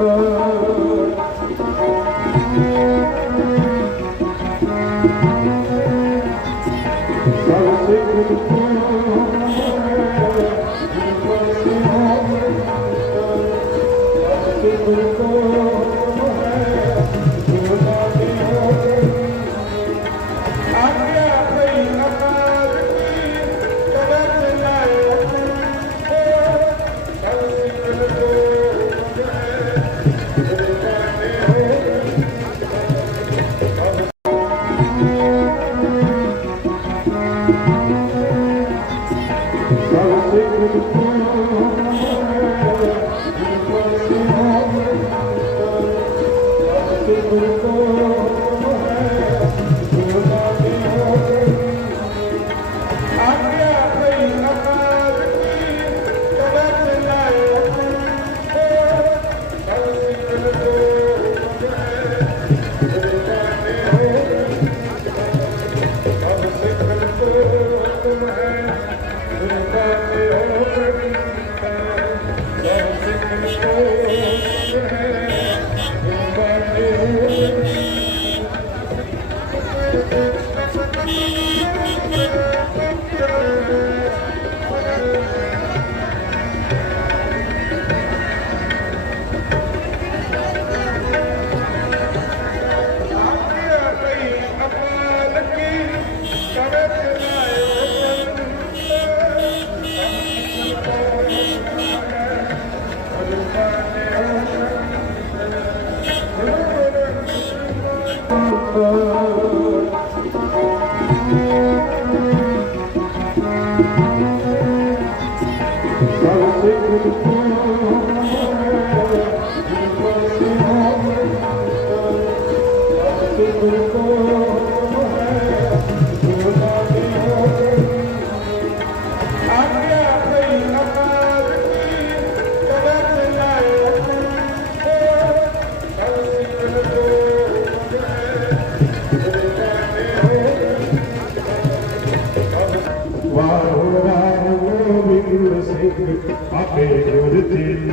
ਵਾਹ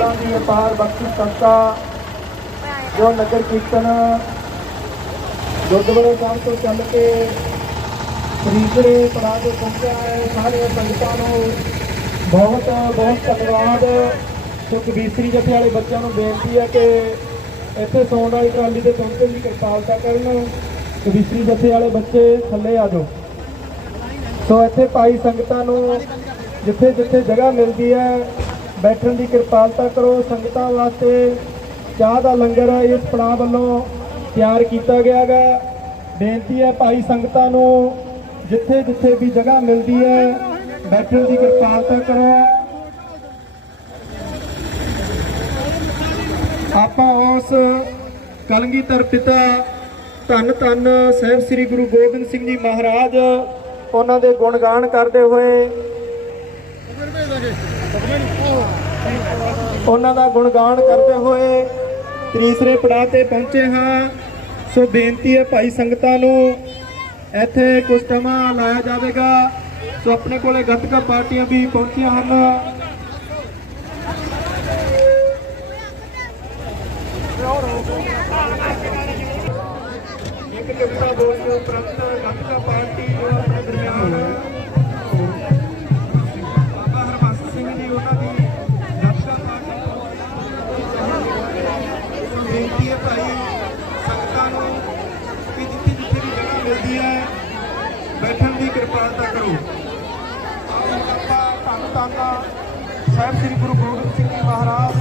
ਸਤਿਗੁਰਾਂ ਦੀ ਅਪਾਰ ਬਖਸ਼ਿਸ਼ ਸੰਸਥਾ ਜੋ ਨਗਰ ਕੀਰਤਨ ਗੁਰਦੁਆਰੇ ਸਾਹਿਬ ਤੋਂ ਚੱਲ ਕੇ ਫਰੀਦੜੇ ਪੜਾ ਕੇ ਪਹੁੰਚਿਆ ਹੈ। ਸਾਰੇ ਸੰਗਤਾਂ ਨੂੰ ਬਹੁਤ ਬਹੁਤ ਧੰਨਵਾਦ। ਜੋ ਕਬੀਸਰੀ ਜਥੇ ਵਾਲੇ ਬੱਚਿਆਂ ਨੂੰ ਬੇਨਤੀ ਹੈ ਕਿ ਇੱਥੇ ਸੌਣ ਵਾਲੀ ਟਰਾਲੀ ਦੇ ਪਹੁੰਚਣ ਦੀ ਕਿਰਪਾਲਤਾ ਕਰਨ। ਕਬੀਸਰੀ ਜਥੇ ਵਾਲੇ ਬੱਚੇ ਥੱਲੇ ਆ ਜਾਓ। ਸੋ ਇੱਥੇ ਭਾਈ ਸੰਗਤਾਂ ਨੂੰ ਜਿੱਥੇ ਜਿੱਥੇ ਜਗ੍ਹਾ ਮਿਲਦੀ ਹੈ ਬੈਠਣ ਦੀ ਕਿਰਪਾਲਤਾ ਕਰੋ। ਸੰਗਤਾਂ ਵਾਸਤੇ ਚਾਹ ਦਾ ਲੰਗਰ ਇਸ ਪੜਾਅ ਵੱਲੋਂ ਤਿਆਰ ਕੀਤਾ ਗਿਆ ਹੈ ਬੇਨਤੀ ਹੈ ਭਾਈ ਸੰਗਤਾਂ ਨੂੰ ਜਿੱਥੇ ਜਿੱਥੇ ਵੀ ਜਗ੍ਹਾ ਮਿਲਦੀ ਹੈ, ਬੈਠਣ ਦੀ ਕਿਰਪਾਲਤਾ ਕਰੋ। ਆਪਾਂ ਉਸ ਕਲਗੀਧਰ ਪਿਤਾ ਧੰਨ ਧੰਨ ਸਾਹਿਬ ਸ੍ਰੀ ਗੁਰੂ ਗੋਬਿੰਦ ਸਿੰਘ ਜੀ ਮਹਾਰਾਜ, ਉਹਨਾਂ ਦੇ ਗੁਣਗਾਨ ਕਰਦੇ ਹੋਏ ਉਹਨਾਂ ਦਾ ਗੁਣਗਾਨ ਕਰਦੇ ਹੋਏ ਤੀਸਰੇ ਪੜਾਅ ਤੇ ਪਹੁੰਚੇ ਹਾਂ। ਸੋ ਬੇਨਤੀ ਹੈ ਭਾਈ ਸੰਗਤਾਂ ਨੂੰ, ਇੱਥੇ ਕੁਝ ਸਮਾਂ ਲਾਇਆ ਜਾਵੇਗਾ। ਸੋ ਆਪਣੇ ਕੋਲੇ ਗੱਤਕਾ ਪਾਰਟੀਆਂ ਵੀ ਪਹੁੰਚੀਆਂ ਹਨ। ਧੰਨ ਸਾਹਿਬ ਸ੍ਰੀ ਗੁਰੂ ਗੋਬਿੰਦ ਸਿੰਘ ਜੀ ਮਹਾਰਾਜ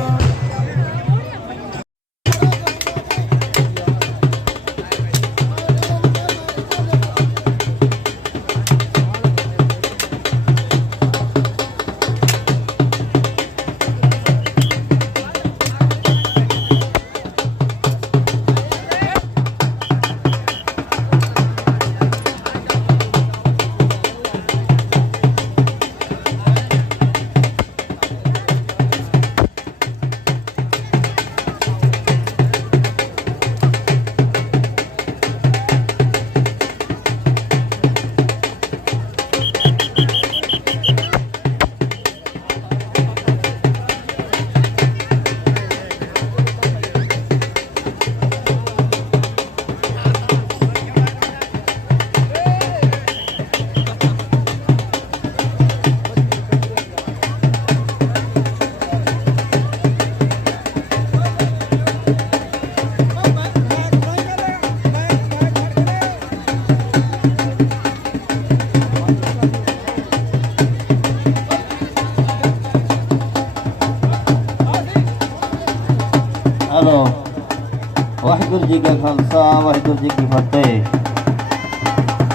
ਖਾਲਸਾ ਵਾਹਿਗੁਰੂ ਜੀ ਕੀ ਫਤਿਹ।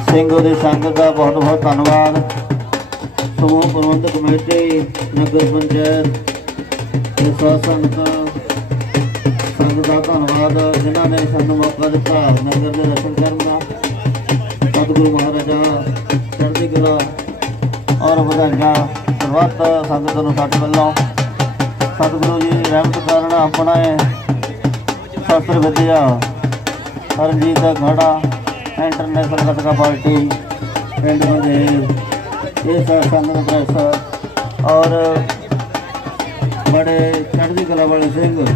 ਸਿੰਘੋ ਦੇ ਸੰਗਤ ਦਾ ਬਹੁਤ ਬਹੁਤ ਧੰਨਵਾਦ। ਸਮੂਹ ਪ੍ਰਬੰਧਕ ਕਮੇਟੀ, ਨਗਰ ਪੰਚਾਇਤ ਤੇ ਸੰਗਤਾਂ, ਸੰਗਤ ਦਾ ਧੰਨਵਾਦ। ਜਿਨ੍ਹਾਂ ਨੇ ਸਾਨੂੰ ਮੌਕਾ ਦਿੱਤਾ ਨਗਰ ਦੇ ਦਰਸ਼ਨ ਕਰਨ ਦਾ। ਸਤਿਗੁਰੂ ਮਹਾਰਾਜਾ ਚੜ੍ਹਦੀ ਕਲਾ ਔਰ ਵਧਾਈਆਂ ਸਰਬੱਤ ਸੰਗਤ ਨੂੰ ਸਾਡੇ ਵੱਲੋਂ। ਸਤਿਗੁਰੂ ਜੀ ਦੀ ਰਹਿਮਤ ਕਾਰਨ ਆਪਣਾ ਇਹ ਸ਼ਾਸਤਰ ਵਿਦਿਆ ਹਰਜੀਤ ਦਾ ਇੰਟਰਨੈਸ਼ਨਲ ਗੱਤਕਾ ਪਾਰਟੀ, ਪਿੰਡ ਦੇ ਇਹ ਸਾ ਸੰਗਤ ਪ੍ਰੈਸ ਔਰ ਬੜੇ ਚੜ੍ਹਦੀ ਕਲਾ ਵਾਲੇ ਸਿੰਘ,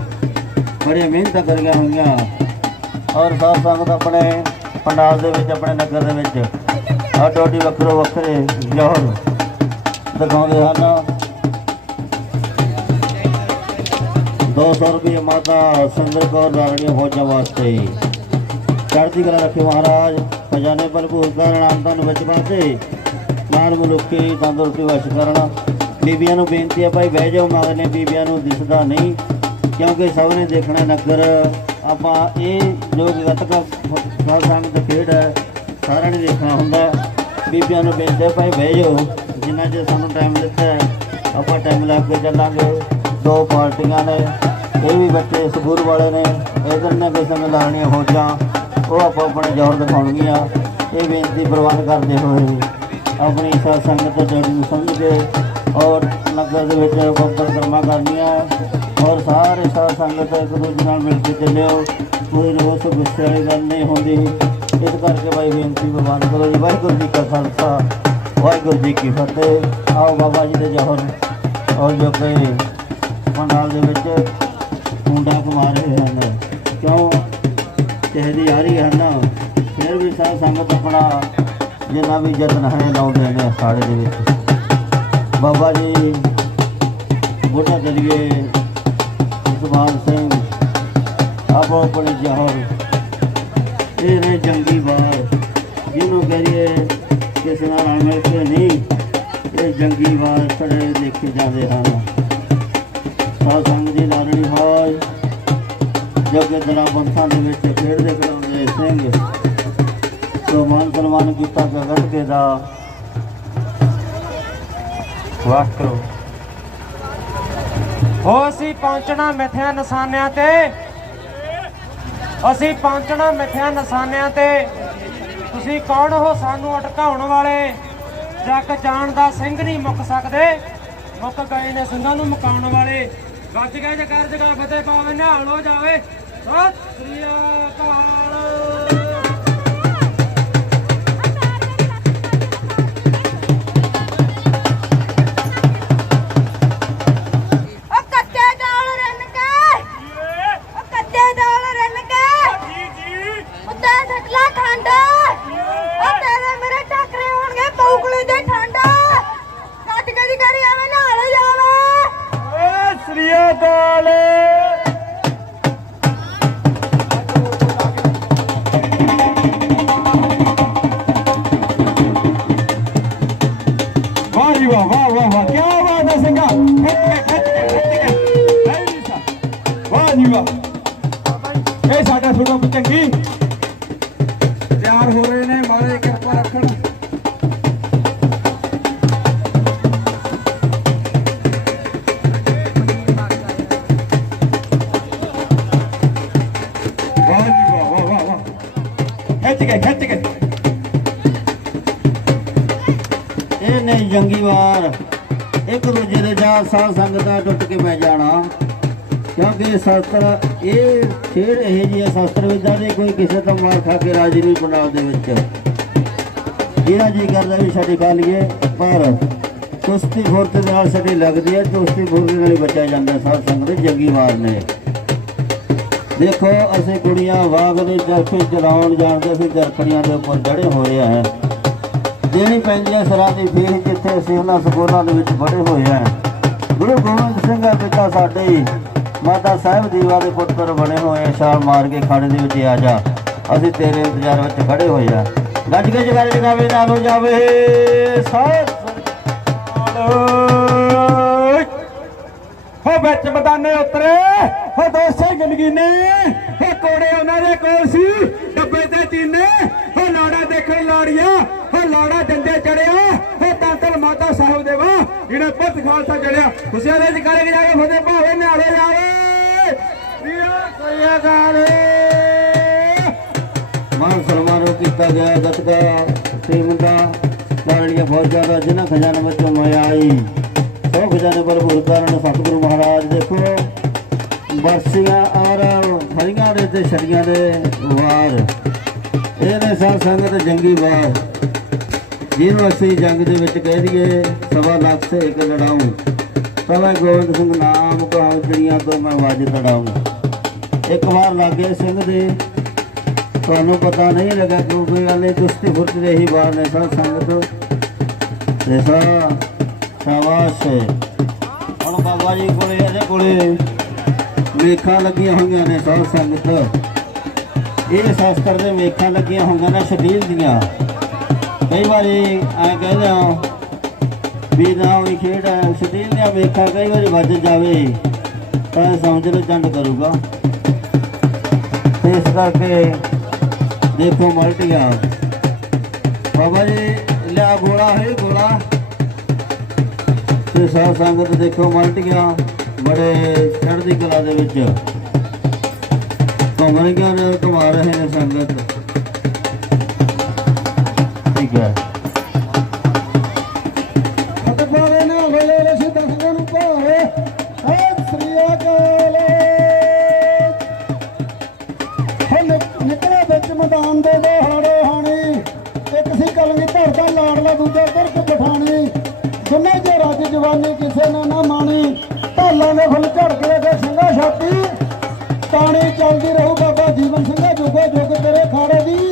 ਬੜੀਆਂ ਮਿਹਨਤਾਂ ਕਰੀਆਂ ਹੋਈਆਂ। ਔਰ ਸਾਧ ਸੰਗਤ ਆਪਣੇ ਪੰਡਾਲ ਦੇ ਵਿੱਚ, ਆਪਣੇ ਨਗਰ ਦੇ ਵਿੱਚ, ਆਟੋ ਆਟੀ ਵੱਖਰੋ ਵੱਖਰੇ ਜੋਹਰ ਦਿਖਾਉਂਦੇ ਹਨ। 200 ਰੁਪਏ ਮਾਤਾ ਸੁੰਦਰ ਕੌਰ ਰਾਣੀਆਂ ਫੌਜਾਂ ਵਾਸਤੇ। ਚੜ੍ਹਦੀ ਕਲਾ ਰੱਖੇ ਮਹਾਰਾਜ। ਖਜ਼ਾਨੇ ਭਰਪੂਰ ਕਰਨ, ਆਮਦਨ ਵਿੱਚ ਵਾਸਤੇ ਮਾਨ ਮਨੁੱਖੀ ਤੰਦਰੁਸਤੀ ਵਸ਼ ਕਰਨ। ਬੀਬੀਆਂ ਨੂੰ ਬੇਨਤੀ ਹੈ ਭਾਈ, ਬਹਿ ਜਾਓ ਮਗਰਲੇ ਬੀਬੀਆਂ ਨੂੰ ਦਿਸਦਾ ਨਹੀਂ। ਕਿਉਂਕਿ ਸਭ ਨੇ ਦੇਖਣਾ ਨਗਰ। ਆਪਾਂ ਇਹ ਜੋ ਗੱਤਕਾ ਸਾਧ ਸੰਗਤ ਖੇਡ ਹੈ, ਸਾਰਿਆਂ ਨੇ ਦੇਖਣਾ ਹੁੰਦਾ। ਬੀਬੀਆਂ ਨੂੰ ਬੇਨਤੀ ਹੈ ਭਾਈ, ਬਹਿ ਜਾਓ। ਜਿੰਨਾ ਚਿਰ ਸਾਨੂੰ ਟਾਈਮ ਦਿੱਤਾ ਹੈ, ਆਪਾਂ ਟਾਈਮ ਲਾ ਕੇ ਚੱਲਾਂਗੇ। ਦੋ ਪਾਰਟੀਆਂ ਨੇ, ਇਹ ਵੀ ਬੱਚੇ ਸਕੂਲ ਵਾਲੇ ਨੇ। ਇਧਰ ਨੇ ਕਿਸੇ ਨੇ ਲਾਣੀਆਂ ਫੌਜਾਂ। ਉਹ ਆਪੋ ਆਪਣੇ ਜ਼ੋਰ ਦਿਖਾਉਣਗੀਆਂ ਇਹ ਬੇਨਤੀ ਪ੍ਰਵਾਨ ਕਰਦੇ ਹੋਏ ਆਪਣੀ ਸਾਧ ਸੰਗਤ ਤੋਂ ਨੂੰ ਸਮਝ ਕੇ ਔਰ ਨਗਰ ਦੇ ਵਿੱਚ ਬੱਬਰ ਕਰਮਾ ਕਰਨੀਆਂ। ਔਰ ਸਾਰੇ ਸਾਧ ਸੰਗਤ ਇੱਕ ਦੂਜੇ ਨਾਲ ਮਿਲ ਕੇ ਚੱਲਿਓ। ਕੋਈ ਰੋਸ ਗੁੱਸੇ ਵਾਲੀ ਗੱਲ ਨਹੀਂ ਹੁੰਦੀ। ਇਸ ਕਰਕੇ ਭਾਈ ਬੇਨਤੀ ਪ੍ਰਵਾਨ ਕਰੋ ਜੀ। ਵਾਹਿਗੁਰੂ ਜੀ ਕਾ ਖਾਲਸਾ, ਵਾਹਿਗੁਰੂ ਜੀ ਕੀ ਫਤਿਹ। ਆਓ ਬਾਬਾ ਜੀ ਦੇ ਜੋਹਰ। ਔਰ ਜੋ ਕਿ ਪੰਡਾਲ ਦੇ ਵਿੱਚ ਮੁੰਡਾ ਕਮਾ ਰਹੇ ਹਨ ਕਿਉਂ? ਚਿਹਰੀ ਆ ਰਹੀ ਹਨ ਫਿਰ ਵੀ ਸਾਧ ਸੰਗਤ ਆਪਣਾ ਜਿੰਨਾ ਵੀ ਯਤਨ ਹੈ ਲਾਉਂਦੇ ਨੇ ਅਖਾੜੇ ਦੇ ਵਿੱਚ। ਬਾਬਾ ਜੀ, ਬੁੱਢਾ ਦਲੀਏ ਸੁਭਾਨ ਸਿੰਘ, ਆਪੋ ਆਪਣੇ ਜਹਰ ਇਹ ਨੇ ਜੰਗੀ ਵਾਰ, ਜਿਹਨੂੰ ਕਰੀਏ ਕਿਸੇ ਨਾਲ ਮਿਲ ਕੇ ਨਹੀਂ, ਇਹ ਜੰਗੀ ਵਾਰ ਖੜੇ ਦੇਖੇ ਜਾਂਦੇ ਹਨ। ਸਾਧ ਸੰਗਤ ਦੀ ਲਾਲਣੀ ਹੋਏ ਜੋਗੇ ਦਰਾ ਬੰਸਾਂ ਦੇ ਵਿੱਚ ਖੇਡਦੇ ਖਿਡਾਉਂਦੇ ਸਿੰਘ ਸੋ ਮਾਨ ਸਨਮਾਨ ਕੀਤਾ ਗਗਨ ਕੇ ਦਾ। ਵਾਹਿਗੁਰੂ ਹੋ, ਅਸੀਂ ਪਹੁੰਚਣਾ ਮਿੱਥਿਆ ਨਿਸ਼ਾਨਿਆਂ ਤੇ। ਅਸੀਂ ਪਹੁੰਚਣਾ ਮਿੱਠਿਆਂ ਨਿਸ਼ਾਨਿਆਂ ਤੇ। ਤੁਸੀਂ ਕੌਣ ਹੋ ਸਾਨੂੰ ਅਟਕਾਉਣ ਵਾਲੇ? ਜੱਗ ਜਾਣ ਦਾ ਸਿੰਘ ਨਹੀਂ ਮੁੱਕ ਸਕਦੇ। ਮੁੱਕ ਗਏ ਨੇ ਸਿੰਘਾਂ ਨੂੰ ਮੁਕਾਉਣ ਵਾਲੇ। ਗੱਜ ਗਏ ਜਕਾਰ ਜਗਾ ਫਤਿਹ ਪਾਵੇ ਨਿਹਾਲ ਹੋ ਜਾਵੇ। ਸਤਿ ਸ੍ਰੀ ਸ਼ਾਸਤਰ, ਇਹ ਖੇਡ ਇਹ ਜੀ ਸ਼ਾਸਤਰ ਵਿਦਿਆ ਦੇ ਕੋਈ ਕਿਸੇ ਤੋਂ ਮਾਰ ਖਾ ਕੇ ਰਾਜੀ ਨਹੀਂ ਪੰਜਾਬ ਦੇ ਵਿੱਚ। ਜਿਹੜਾ ਜੀ ਕਰਦਾ ਵੀ ਛੱਡ ਖਾ ਲਈਏ ਪਰ ਕੁਸ਼ਤੀ ਫੁਰਤ ਦੇ ਨਾਲ ਸਾਡੀ ਲੱਗਦੀ ਹੈ, ਕੁਸ਼ਤੀ ਫੁਰਤ ਨਾਲ ਹੀ ਬਚਿਆ ਜਾਂਦਾ ਹੈ, ਸਾਧ ਸੰਗਤ ਜੰਗੀ ਵਾਰ ਨੇ। ਦੇਖੋ, ਅਸੀਂ ਕੁੜੀਆਂ ਵਾਗ ਦੇ ਚਰਖੇ ਚਲਾਉਣ ਜਾਣਦੇ ਅਸੀਂ ਚਰਖੜੀਆਂ ਦੇ ਉੱਪਰ ਜੜੇ ਹੋਏ ਆ ਦੇਣੀ ਪੈਂਦੀ ਹੈ ਸਰਾਂ ਦੀ ਫੀਸ ਜਿੱਥੇ ਅਸੀਂ ਉਹਨਾਂ ਸਕੂਲਾਂ ਦੇ ਵਿੱਚ ਬੜੇ ਹੋਏ ਆ ਗੁਰੂ ਗੋਬਿੰਦ ਸਿੰਘ ਦਾ ਪਿਤਾ ਸਾਡੇ ਹੀ ਮਾਤਾ ਸਾਹਿਬ ਦੀਵਾ ਦੇ ਪੁੱਤਰ ਬਣੇ ਹੋਏ ਆ, ਛਾਲ ਮਾਰ ਕੇ ਖਾੜੇ ਦੇ ਵਿੱਚ ਆ ਜਾ। ਅਸੀਂ ਤੇਰੇ ਇੰਤਜ਼ਾਰ ਵਿੱਚ ਖੜੇ ਹੋਏ ਆ। ਗੱਜ ਕੇ ਜਗਾਰੇ ਜਗਾਵੇ ਨਾਲ ਹੋ ਜਾਵੇ। ਸਾਧ ਹੋ ਵਿੱਚ ਬਦਾਨੇ ਉਤਰੇ, ਹੋ ਦੋਸੇ ਜ਼ਿੰਦਗੀ ਨੇ ਹੋ ਕੋੜੇ ਉਹਨਾਂ ਦੇ ਕੋਲ ਸੀ, ਡੱਬੇ ਤੇ ਚੀਨੇ। ਹੋ ਲਾੜਾ ਦੇਖਣ ਲਾੜੀਆਂ, ਹੋ ਲਾੜਾ ਡੰਡੇ ਚੜਿਆ। ਹੋ ਤਾਂਤਲ ਮਾਤਾ ਸਾਹਿਬ ਦੇਵਾ ਵਾ ਪੁੱਤ ਖਾਲਸਾ ਚੜਿਆ। ਹੁਸਿਆਂ ਦੇ ਜਕਾਰੇ ਕੇ ਜਾਵੇ ਫਤੇ ਭਾਵੇਂ ਨਿਆਲੇ ਜਾਵੇ ਵੀਰਾ ਸਈਆ ਗਾਲੇ ਮਾਨ ਸਨਮਾਨੋ ਕੀਤਾ ਗਿਆ ਗਤਕਾ ਟੀਮ ਲਾੜੀਆਂ ਫੌਜਾਂ ਦਾ, ਜਿਨ੍ਹਾਂ ਖਜ਼ਾਨੇ ਵਿੱਚੋਂ ਮਾਇਆ ਆਈ। ਉਹ ਖਜ਼ਾਨੇ ਭਰਪੂਰ ਕਰਨ ਸਤਿਗੁਰੂ ਮਹਾਰਾਜ ਦੇਖੋ, ਬਰਸੀਆਂ ਔਰ ਫਲੀਆਂ ਦੇ ਤੇ ਛੜੀਆਂ ਦੇ ਵਾਰ। ਇਹਦੇ ਸਾਧ ਸੰਗਤ ਜੰਗੀ ਵਾਰ। ਜਿਹਨੂੰ ਅਸੀਂ ਜੰਗ ਦੇ ਵਿੱਚ ਕਹਿ ਦਈਏ, ਸਵਾ ਲੱਖ ਸੇ ਇੱਕ ਲੜਾਉਂ। ਤਵੇ ਗੋਬਿੰਦ ਸਿੰਘ ਨਾਮ ਕਹਾਉ ਜਿਹੜੀਆਂ ਤੋਂ ਮੈਂ ਵਾਜ ਤੜਾਉਂ। ਇੱਕ ਵਾਰ ਲੱਗੇ ਸਿੰਘ ਦੇ, ਤੁਹਾਨੂੰ ਪਤਾ ਨਹੀਂ ਲੱਗਾ ਕਿਉਂ, ਕੋਈ ਗੱਲ ਨਹੀਂ ਕੁਸ਼ਤੀ ਫੁਰਤ ਦੇ ਹੀ ਬਾਹਰ ਨੇ ਸਾਧ ਸੰਗਤ। ਸਾ ਸ਼ਾਬਾਸ਼। ਹੁਣ ਬਾਬਾ ਜੀ ਕੋਲੇ, ਇਹਦੇ ਕੋਲੇ ਮੇਖਾਂ ਲੱਗੀਆਂ ਹੋਈਆਂ ਨੇ ਸਾਧ ਸੰਗਤ। ਇਹ ਸ਼ਾਸਤਰ ਦੇ ਮੇਖਾਂ ਲੱਗੀਆਂ ਹੋਈਆਂ ਨੇ ਸ਼ਦੀਲ ਦੀਆਂ। ਕਈ ਵਾਰੀ ਐ ਕਹਿੰਦੇ ਆ ਵੀ ਨਾ ਉਹ ਖੇਡ ਹੈ ਸ਼ਦੀਲ ਦੀਆਂ ਮੇਖਾਂ ਕਈ ਵਾਰੀ ਵੱਜ ਜਾਵੇ, ਤਾਂ ਇਹ ਸਮਝ ਲਓ ਚੰਡ ਕਰੂਗਾ। ਤੇ ਇਸ ਕਰਕੇ ਦੇਖੋ ਮਲਟੀਆਂ ਬਾਬਾ ਜੀ, ਲਿਆ ਗੋਲਾ ਹੈ ਗੋਲਾ। ਤੇ ਸਾਧ ਸੰਗਤ ਦੇਖੋ ਮਲਟੀਆਂ ਬੜੇ ਚੜ੍ਹਦੀ ਕਲਾ ਦੇ ਵਿੱਚ। ਘੁੰਮ ਰਹੀਆਂ ਨੇ, ਘੁਮਾ ਰਹੇ ਨੇ ਸੰਗਤ। ਠੀਕ ਹੈ। ਘਰ ਕਲਗੀ ਧਰਦਾ ਲਾੜਲਾ ਦੂਜਾ ਤੁਰਕ ਪਠਾਣੀ ਜਿੰਨੇ ਜੇ ਰੱਜ ਜਵਾਨੀ ਕਿਸੇ ਨੇ ਨਾ ਮਾਣੀ ਢਾਲਾਂ ਦੇ ਫੁੱਲ ਝੜ ਕੇ ਤੇ ਸਿੰਘਾ ਛਾਤੀ ਪਾਣੀ ਚੱਲਦੀ ਰਹੂ ਬਾਬਾ ਜੀਵਨ ਸਿੰਘਾ ਜੁਗੋ ਜੁਗ ਤੇਰੇ ਖਾੜੇ ਦੀ।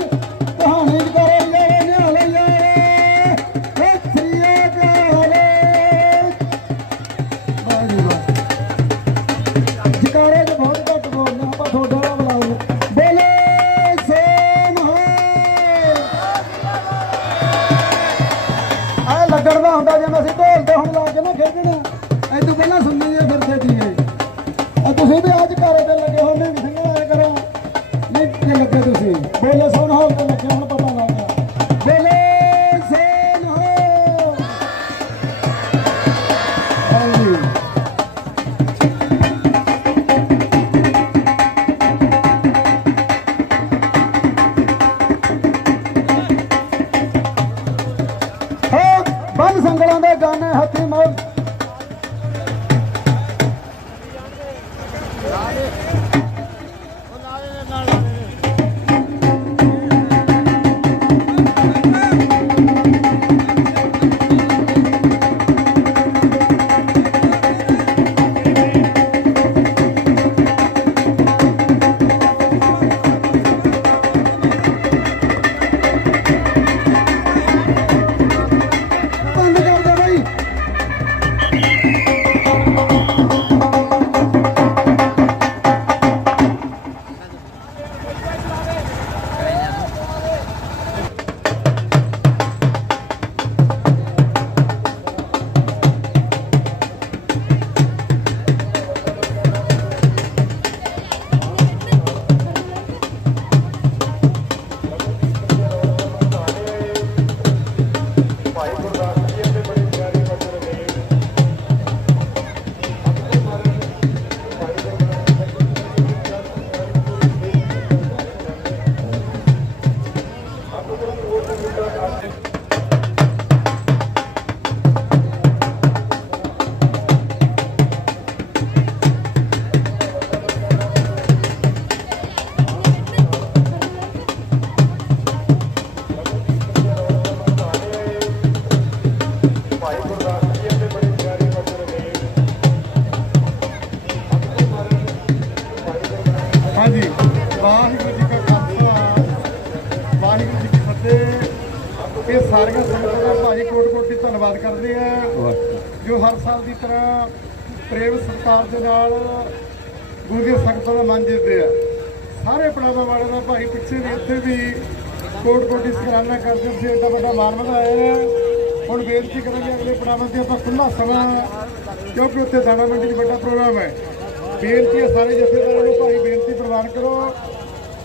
ਧੰਨਵਾਦ ਕਰਦੇ ਆ। ਜੋ ਹਰ ਸਾਲ ਦੀ ਤਰ੍ਹਾਂ ਪ੍ਰੇਮ ਸਤਿਕਾਰ ਦੇ ਨਾਲ ਗੁਰੂ ਦੀਆਂ ਸੰਗਤਾਂ ਦਾ ਮਨ ਜਿੱਤਦੇ ਆ। ਸਾਰੇ ਪੜਾਵਾਂ ਵਾਲੇ ਦਾ ਭਾਈ ਪਿੱਛੇ ਵੀ ਇੱਥੇ ਵੀ ਕੋਟ ਕੋਟੀ ਸਰਾਹਨਾ ਕਰਦੇ ਸੀ। ਏਡਾ ਵੱਡਾ ਮਾਨ ਵਧਾਇਆ ਹੁਣ ਬੇਨਤੀ ਕਰਾਂਗੇ ਅਗਲੇ ਪੜਾਵਾਂ ਤੇ ਆਪਾਂ ਖੁੱਲਾ ਸਮਾਂ, ਕਿਉਂਕਿ ਉੱਥੇ ਦਾਣਾ ਮੰਡੀ 'ਚ ਵੱਡਾ ਪ੍ਰੋਗਰਾਮ ਹੈ। ਬੇਨਤੀ ਹੈ ਸਾਰੇ ਜਥੇਦਾਰਾਂ ਨੂੰ ਭਾਈ ਬੇਨਤੀ ਪ੍ਰਵਾਨ ਕਰੋ।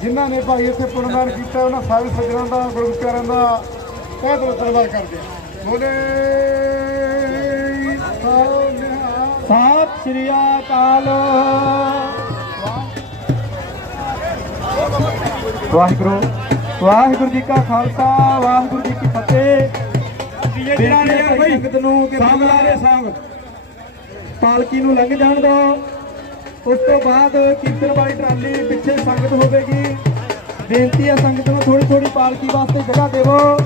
ਜਿਨ੍ਹਾਂ ਨੇ ਭਾਈ ਇੱਥੇ ਪੁਰਨਦਾਨ ਕੀਤਾ, ਉਹਨਾਂ ਸਾਰੇ ਸੱਜਣਾਂ ਦਾ ਗੁਰੂ ਪਿਆਰਿਆਂ ਦਾ ਤਹਿ ਦਿਲੋਂ ਧੰਨਵਾਦ ਕਰਦੇ ਹਾਂ ਬੋਲੇ ਸਤਿ ਸ਼੍ਰੀ ਅਕਾਲ। ਵਾਹਿਗੁਰੂ ਵਾਹਿਗੁਰੂ ਜੀ ਕਾ ਖਾਲਸਾ ਵਾਹਿਗੁਰੂ ਜੀ ਕੀ ਫਤਿਹ। ਸੰਗਤ ਨੂੰ ਕਿ ਸਾਹਮਣੇ ਸਾਹਮ ਪਾਲਕੀ ਨੂੰ ਲੰਘ ਜਾਣ ਦਿਓ ਉਸ ਤੋਂ ਬਾਅਦ ਕੀਰਤਨ ਵਾਲੀ ਟਰਾਲੀ ਪਿੱਛੇ ਸੰਗਤ ਹੋਵੇਗੀ। ਬੇਨਤੀ ਹੈ ਸੰਗਤ ਨੂੰ ਥੋੜੀ ਥੋੜੀ ਪਾਲਕੀ ਵਾਸਤੇ ਜਗ੍ਹਾ ਦੇਵੋ।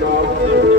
ناں جو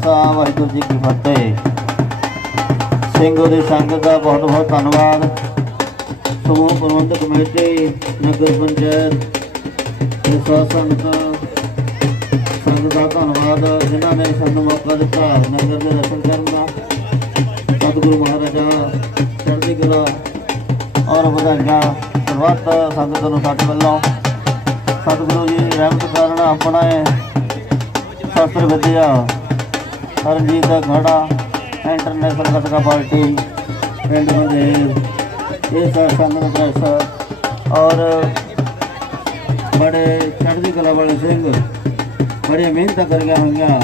ਖਾਲਸਾ ਵਾਹਿਗੁਰੂ ਜੀ ਕੀ ਫਤਿਹ। ਸਿੰਘੋ ਦੀ ਸੰਗਤ ਦਾ ਬਹੁਤ ਬਹੁਤ ਧੰਨਵਾਦ। ਸਮੂਹ ਪ੍ਰਬੰਧਕ ਕਮੇਟੀ, ਨਗਰ ਪੰਚਾਇਤ ਤੇ ਸੰਗਤਾਂ ਸੰਗਤ ਦਾ ਧੰਨਵਾਦ। ਜਿਨ੍ਹਾਂ ਨੇ ਸਾਨੂੰ ਮੌਕਾ ਦਿੱਤਾ ਨਗਰ ਦੇ ਦਰਸ਼ਨ ਕਰਨ ਦਾ। ਸਤਿਗੁਰੂ ਮਹਾਰਾਜਾ ਚੜ੍ਹਦੀ ਕਲਾ ਔਰ ਵਧਾਈਆਂ। ਸਰਬੱਤ ਸੰਗਤ ਨੂੰ ਸਾਡੇ ਵੱਲੋਂ ਸਤਿਗੁਰੂ ਜੀ ਦੀ ਰਹਿਮਤ ਕਾਰਨ ਆਪਣਾ ਇਹ ਸ਼ਾਸਤਰ ਵਿਦਿਆ ਹਰਜੀਤ ਦਾ ਘੜਾ ਇੰਟਰਨੈਸ਼ਨਲ ਗੱਤਕਾ ਪਾਰਟੀ, ਪਿੰਡ ਮੰਦੇਰ ਇਹ ਸਰ ਸੰਗਤ ਪ੍ਰੈਸ ਔਰ ਬੜੇ ਚੜ੍ਹਦੀ ਕਲਾ ਵਾਲੇ ਸਿੰਘ, ਬੜੀਆਂ ਮਿਹਨਤਾਂ ਕਰੀਆਂ ਹੋਈਆਂ।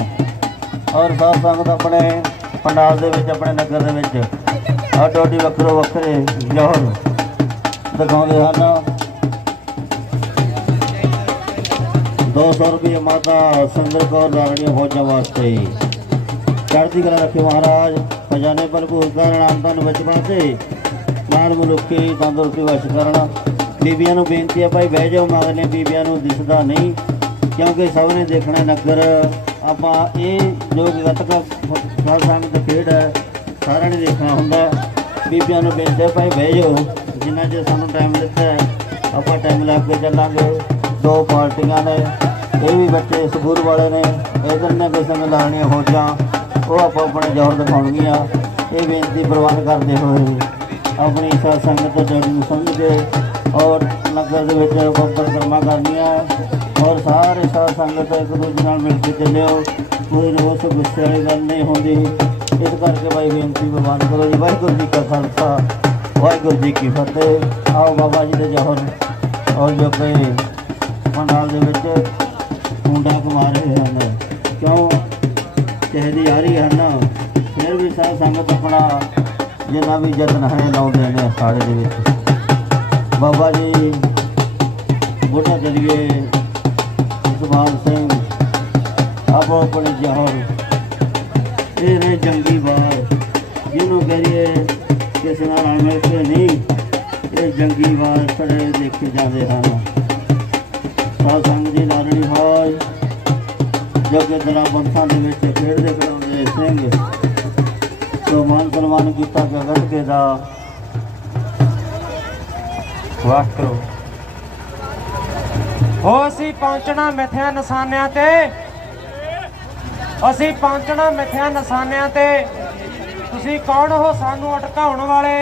ਔਰ ਸਾਧ ਸੰਗਤ ਆਪਣੇ ਪੰਡਾਲ ਦੇ ਵਿੱਚ, ਆਪਣੇ ਨਗਰ ਦੇ ਵਿੱਚ ਅੱਡੋ ਅੱਡੀ ਵੱਖਰੋ ਵੱਖਰੇ ਜੋਹਰ ਦਿਖਾਉਂਦੇ ਹਨ। 200 ਰੁਪਏ ਮਾਤਾ ਸੁੰਦਰ ਕੌਰ ਰਾਣੀਆਂ ਫੌਜਾਂ ਵਾਸਤੇ। ਚੜ੍ਹਦੀ ਕਲਾ ਰੱਖੇ ਮਹਾਰਾਜ। ਖਜ਼ਾਨੇ ਭਰਪੂਰ ਕਰਨ ਆਮਦਨ ਵਿੱਚ ਵਾਸਤੇ ਮਾਲ ਮਨੁੱਖੀ ਤੰਦਰੁਸਤੀ ਵਸ਼ ਕਰਨ। ਬੀਬੀਆਂ ਨੂੰ ਬੇਨਤੀ ਹੈ ਭਾਈ, ਬਹਿ ਜਾਓ ਮਗਰਲੇ ਬੀਬੀਆਂ ਨੂੰ ਦਿਸਦਾ ਨਹੀਂ। ਕਿਉਂਕਿ ਸਭ ਨੇ ਦੇਖਣਾ ਨਗਰ। ਆਪਾਂ ਇਹ ਜੋ ਗੱਤਕਾ ਸਾਧ ਸੰਗਤ ਖੇਡ ਹੈ, ਸਾਰਿਆਂ ਨੇ ਦੇਖਣਾ ਹੁੰਦਾ ਬੀਬੀਆਂ ਨੂੰ ਬੇਨਤੀ ਹੈ ਭਾਈ, ਬਹਿ ਜਾਓ। ਜਿੰਨਾ ਜੇ ਸਾਨੂੰ ਟਾਈਮ ਦਿੱਤਾ ਹੈ, ਆਪਾਂ ਟਾਈਮ ਲਾ ਕੇ ਚੱਲਾਂਗੇ। ਦੋ ਪਾਰਟੀਆਂ ਨੇ, ਇਹ ਵੀ ਬੱਚੇ ਸਕੂਲ ਵਾਲੇ ਨੇ। ਇਧਰ ਨੇ ਕਿਸੇ ਨੇ ਲਾਣੀਆਂ ਫੌਜਾਂ ਉਹ ਆਪੋ ਆਪਣੇ ਜ਼ੋਰ ਦਿਖਾਉਣਗੀਆਂ ਇਹ ਬੇਨਤੀ ਪ੍ਰਵਾਨ ਕਰਦੇ ਹੋਏ ਆਪਣੀ ਸਾਧ ਸੰਗਤ ਤੋਂ ਡੈਡੀ ਨੂੰ ਸਮਝ ਕੇ ਔਰ ਨਗਰ ਦੇ ਵਿੱਚ ਬੱਬਰ ਕਰਮਾ ਕਰਨੀਆਂ ਔਰ ਸਾਰੇ ਸਾਧ ਸੰਗਤ ਇੱਕ ਦੂਜੇ ਨਾਲ ਮਿਲ ਕੇ ਚੱਲਿਓ। ਕੋਈ ਰੋਸ ਗੁੱਸੇ ਵਾਲੀ ਗੱਲ ਨਹੀਂ ਹੁੰਦੀ। ਇਸ ਕਰਕੇ ਭਾਈ ਬੇਨਤੀ ਪ੍ਰਵਾਨ ਕਰੋ ਜੀ। ਵਾਹਿਗੁਰੂ ਜੀ ਕਾ ਖਾਲਸਾ, ਵਾਹਿਗੁਰੂ ਜੀ ਕੀ ਫਤਿਹ। ਆਓ ਬਾਬਾ ਜੀ ਦੇ ਜੋਹਰ। ਔਰ ਜੋ ਕਿ ਪੰਡਾਲ ਦੇ ਵਿੱਚ ਮੁੰਡਾ ਕਮਾ ਰਹੇ ਹਨ ਕਿਉਂ? ਚਿਹਰੀ ਆ ਰਹੀ ਹਨ ਫਿਰ ਵੀ ਸਾਧ ਸੰਗਤ ਆਪਣਾ ਜਿੰਨਾ ਵੀ ਯਤਨ ਹੈ ਲਾਉਂਦੇ ਨੇ ਅਖਾੜੇ ਦੇ ਵਿੱਚ। ਬਾਬਾ ਜੀ, ਬੁੱਢਾ ਦਲੀਏ ਸੁਭਾਨ ਸਿੰਘ, ਆਪੋ ਆਪਣੇ ਜਹਰ ਇਹ ਨੇ ਜੰਗੀ ਬਾਰ, ਜਿਹਨੂੰ ਕਰੀਏ ਕਿਸੇ ਨਾਲ ਮਿਲ ਕੇ ਨਹੀਂ, ਇਹ ਜੰਗੀ ਵਾਰ ਖੜੇ ਦੇਖੇ ਜਾਂਦੇ ਹਨ। ਸਾਧ ਸੰਗ ਦੀ ਲਾਲਣੀ ਹੋਏ ਜੋ ਕਿ ਦਰਾ ਦੇ ਵਿੱਚ ਖੇਡਦੇ ਖਿਡਾਉਂਦੇ ਸਿੰਘ ਸੋ ਮਾਨ ਸਨਮਾਨ ਕੀਤਾ ਗਿਆ ਗੱਤਕੇ ਦਾ। ਵਾਹਿਗੁਰੂ ਹੋ ਅਸੀਂ ਪਹੁੰਚਣਾ ਮਿੱਥਿਆ ਨਿਸ਼ਾਨਿਆਂ ਤੇ। ਅਸੀਂ ਪਹੁੰਚਣਾ ਮਿੱਥਿਆ ਨਿਸ਼ਾਨਿਆਂ ਤੇ। ਤੁਸੀਂ ਕੌਣ ਹੋ ਸਾਨੂੰ ਅਟਕਾਉਣ ਵਾਲੇ?